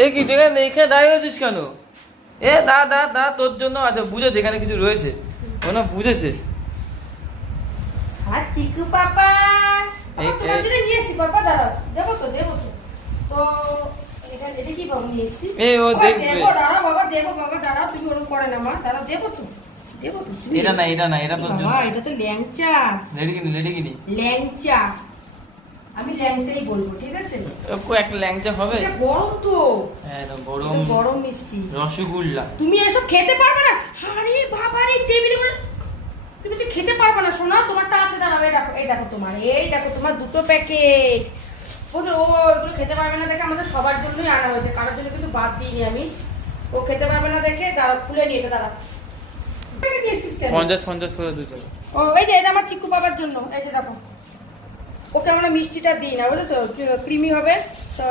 এই কি তুই এখানে দাঁড়িয়ে আছিস কেন? এ দা দা দা তোর জন্য আচ্ছা বুঝেছে এখানে কিছু রয়েছে, ও না বুঝেছে। আর চিকু পাপা এই তোমার জন্য নিয়ে এসেছি পাপা, দাঁড়াও দেবো তো তো এটা কি বাবু নিয়ে এসেছি? এ ও দেখবে। দেবো দাঁড়াও বাবা দাঁড়াও, তুমি ওরকম করে না মা, দাঁড়াও দেবো তো এটা না এটা তোর জন্য। বাবা এটা তো ল্যাংচা, লেডিকিনি ল্যাংচা, আমি ল্যাংচাই বলবো, ঠিক আছে? একটা ল্যাংচা হবে। এটা গরম তো, হ্যাঁ এটা এটা গরম গরম মিষ্টি। রসগোল্লা। তুমি এসব খেতে পারবে না। আরে বাবা রে, টেবিলে বলে তুমি তো খেতে পারবে না সোনা, তোমারটা আছে, দাঁড়াও এই দেখো তোমার দুটো প্যাকেট। ও এগুলো খেতে পারবে না দেখে আমাদের সবার জন্যই আনা হয়েছে, কারোর জন্য কিছু বাদ দিইনি আমি। ও খেতে পারবে না দেখে দাঁড়াও, খুলে নিয়ে এটা দাঁড়াও। 50 করে দুটো। ও এই যে এটা আমার চিকু বাবার জন্য, এই যে দেখো, ওকে আমরা মিষ্টিটা দিই না বুঝেছো, ক্রিমি হবে তো।